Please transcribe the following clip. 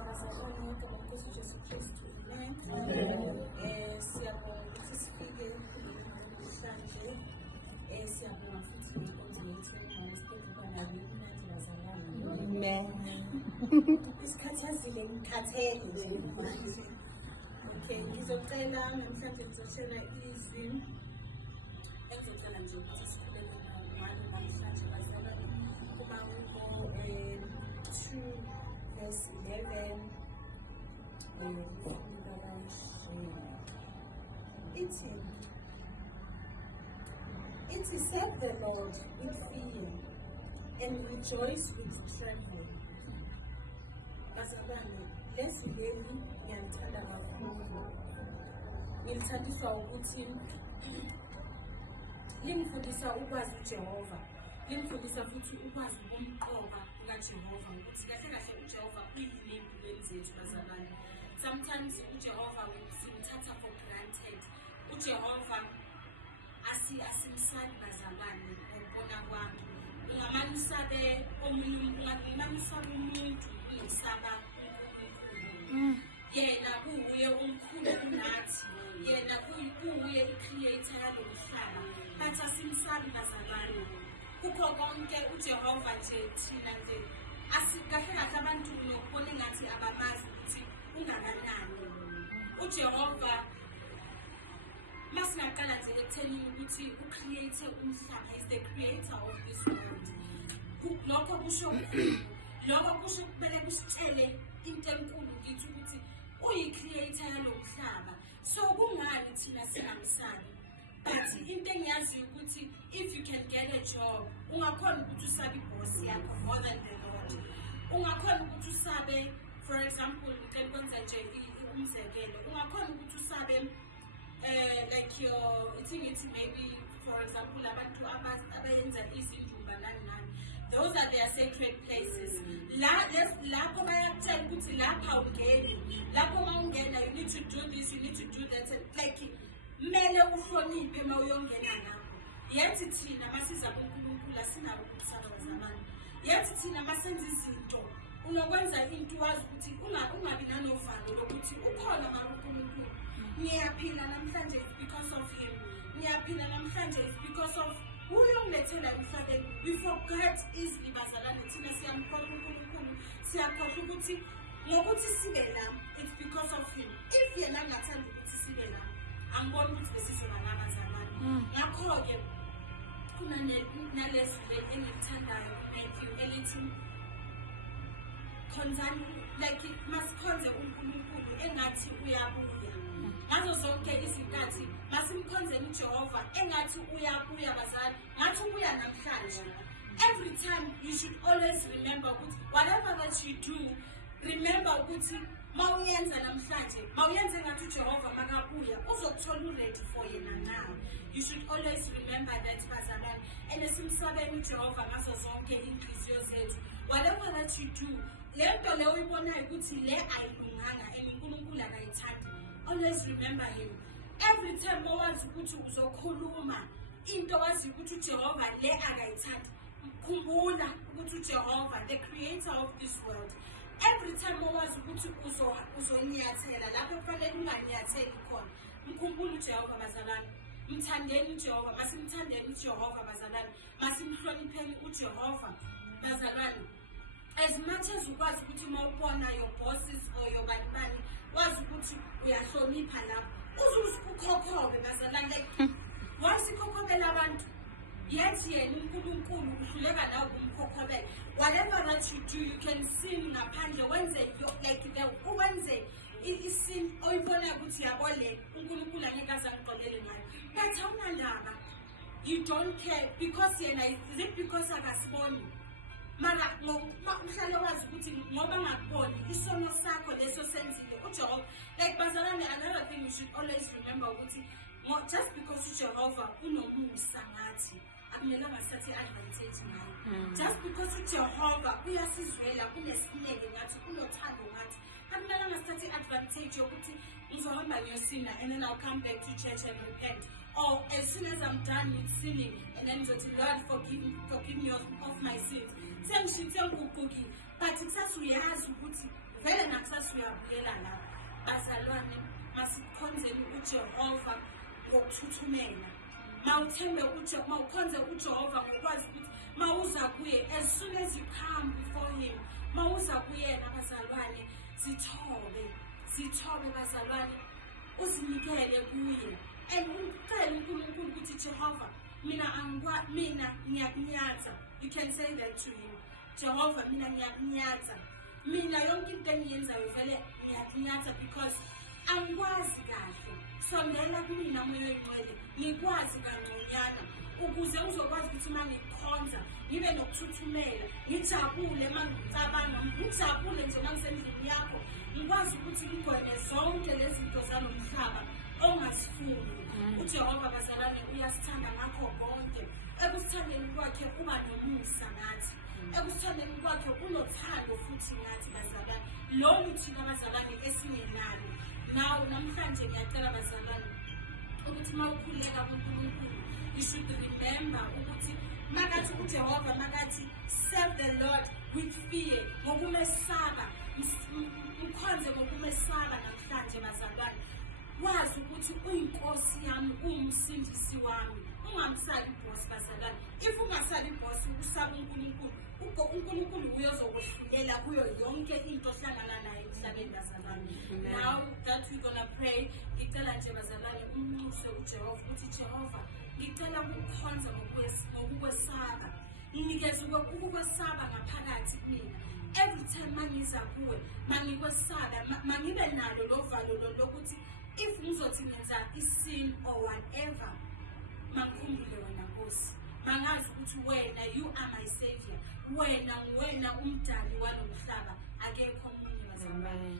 abazalwane kaNkosi Jesu Kristu. Siyabonga ukuthi sifike namhlanje. Siyabonga futhi inkonzo yethu esiphephela nayo manje bazalwane. Amen. Isikhathazile ngikhathele nje manje. Okay, ngizocela namhlanje ngizoshela izwi. Engizocela nje ukuthi sikhulele ngani namhlanje bazalwane. Kuba ngo 2 verse 11 it is serve the Lord with fear and rejoice with trembling. Bazalwane, lesi leli ngiyalithanda kakhulu. Ngilithandiswa ukuthi lingifundisa ukwazi uJehova. Lingifundisa futhi ukwazi umqoka kaJehova ukuthi kahle kahle uJehova uyini empilweni zethu bazalwane. Sometimes uJehova simthatha for granted. uJehova asimsabi bazalwane ngokubona kwami. Ungamanisabe umuntu unosaba uNkulunkulu. Yena kuye umkhulu kunathi. Yena kuye i-creator yalomhlaba. But asimsabi bazalwane. Kukho konke uJehova nje thina nje asikahle kahle abantu nokubona ngathi abamazi ukuthi ungakanani. uJehova masingaqala nje ekutheni ukuthi ucreate umhlaba, is the creator of this world. Lokho kusho kumele kusitshele into enkulu ngithi ukuthi uyi-creator yalomhlaba. So kungani thina singamsabi? But into engiyaziyo ukuthi if you can get a job, ungakhona ukuthi usabe iboss yakho more than the Lord. Ungakhona ukuthi usabe, for example, ngicela ukwenza nje umzekelo, ungakhona ukuthi usabe like your ithi maybe for example abantu abayenza izindumba nani. Those are their sacred places. Lapho bayakutshela ukuthi lapha ungeni, lapho mawungena you need to do this, you need to do that, like mele uhloniphe mawuyongena lapho. Yethi thina masiza kuNkulunkulu asinabo ukusaba bazalwane. Yethi thina masenza izinto unokwenza into wazi ukuthi ungabi nanovalo lokuthi ukhona makuNkulunkulu. Ngiyaphila namhlanje because of him. Ngiyaphila namhlanje because of uyongilethela emhlabeni. We forget easily bazalwane thina siyamkhohlwa uNkulunkulu. Siyakhohlwa ukuthi ngokuthi sibe la it's because of him. If yena angathanda ukuthi sibe la angiboni ukuthi besizoba nabazalwane. Ngakho-ke kuna nalezi engilithandayo Matthew elithi khonzani, like masikhonze uNkulunkulu engathi uyabuya. Ngazo zonke izinkathi masimkhonzeni uJehova engathi uyabuya bazalwane, ngathi ubuya namhlanje. Every time you should always remember ukuthi whatever that you do, remember ukuthi mawuyenza namhlanje mawuyenze ngathi uJehova makabuya uzokuthola uready for yena now. You should always remember that bazalwane, and simsabeni uJehova ngazo zonke inhliziyo zethu. Whatever that you do, lento le uyibonayo ukuthi le ayilunganga and uNkulunkulu akayithandi, always remember him. Every time owazi ukuthi uzokhuluma into wazi ukuthi uJehova le akayithandi, khumbula ukuthi uJehova the creator of this world. Every time owazi ukuthi uzonyathela lapho kufanele unganyatheli khona, mkhumbule uJehova bazalwane. Mthandeni uJehova, masimthandeni uJehova bazalwane, masimhlonipheni uJehova bazalwane. As much as ukwazi ukuthi mawubona your bosses or your bani wazi ukuthi uyahlonipha lapho uzukukhokhobe bazalwane, like wasikhokhobela abantu. Yet yena uNkulunkulu uhluleka nawe kumkhokhobela. Whatever that you do, you can sin ngaphandle wenze like wenze isin oyibona ukuthi yabole uNkulunkulu angeke azangiqolele ngayo. But awunandaba, you don't care because yena is it because akasiboni? Mara mhlale wazi ukuthi ngoba ngakuboni isono sakho leso senzile uJehova. Like bazalwane, another thing you should always remember ukuthi just because uJehova unomusa ngathi akumelanga sithathe advantage ngayo. Just because uJehova uyasizwela kunesineke ngathi unothando ngathi akumelanga sithathe advantage yokuthi ngizohamba ngiyosina and then I'll come back to church and repent. Or as soon as I'm done with sinning and then God forgive me of my sins. Sengishithe ngugugile, but kusasuyazi ukuthi vele nakusasa uyabuyela lapho. Bazalwane, masikhonzeni uJehova ngokuthuthumela. Mawuthembe uJehova, mawukhonze uJehova ngokwazi ukuthi mawuza kuye, as soon as you come before him, mawuza kuyena bazalwane, zithobe bazalwane, uzinikele kuye. And ucele uNkulunkulu ukuthi Jehova, mina ngiyakunyaza. You can say that to him. Jehova, mina ngiyakunyaza. Mina yonke into engiyenzayo vele ngiyakunyaza because angikwazi kahle. Sondela kumina moyo oyingcwele, ngikwazi kangconyana ukuze uzokwazi ukuthi mangikhonza ngibe nokuthuthumela, ngijabule mangicabanga, ngijabule nje mangisendlini yakho, ngikwazi ukuthi ngigweme zonke lezi zinto zalomhlaba ongasifuni. uJehova bazalwane uyasithanda ngakho konke. Ekusithandeni kwakhe uba nomusa nathi. Ekusithandeni kwakhe unothando futhi nathi bazalwane. Lo thina bazalwane esingenalo. Now namhlanje ngiyacela bazalwane ukuthi mawukhuleka kuNkulunkulu, you should remember ukuthi makathi uJehova makathi serve the Lord with fear, ngokumesaba, mkhonze ngokumesaba namhlanje bazalwane. Wazi ukuthi uyinkosi yami, umsindisi wami. Ungamsabi boss bazalwane. If ungasabi boss usaba uNkulunkulu, uNkulunkulu uyozokwehlulela kuyo yonke into ohlangana nayo emhlabeni bazalwane. Now that we're gonna pray, ngicela nje bazalwane umnxuse uJehova ukuthi Jehova, ngicela ukukhonza ngokukwesaba. Nginikeze ukukwesaba ngaphakathi kumina. Every time mangiza kuwe, mangikwesaba, mangibe nalo lovalo lokuthi if ngizothi ngenza isin or whatever, mangikhumbule wena Nkosi. Mangazi ukuthi wena you are my savior. Wena umdali walomhlaba, akekho omunye bazalwane.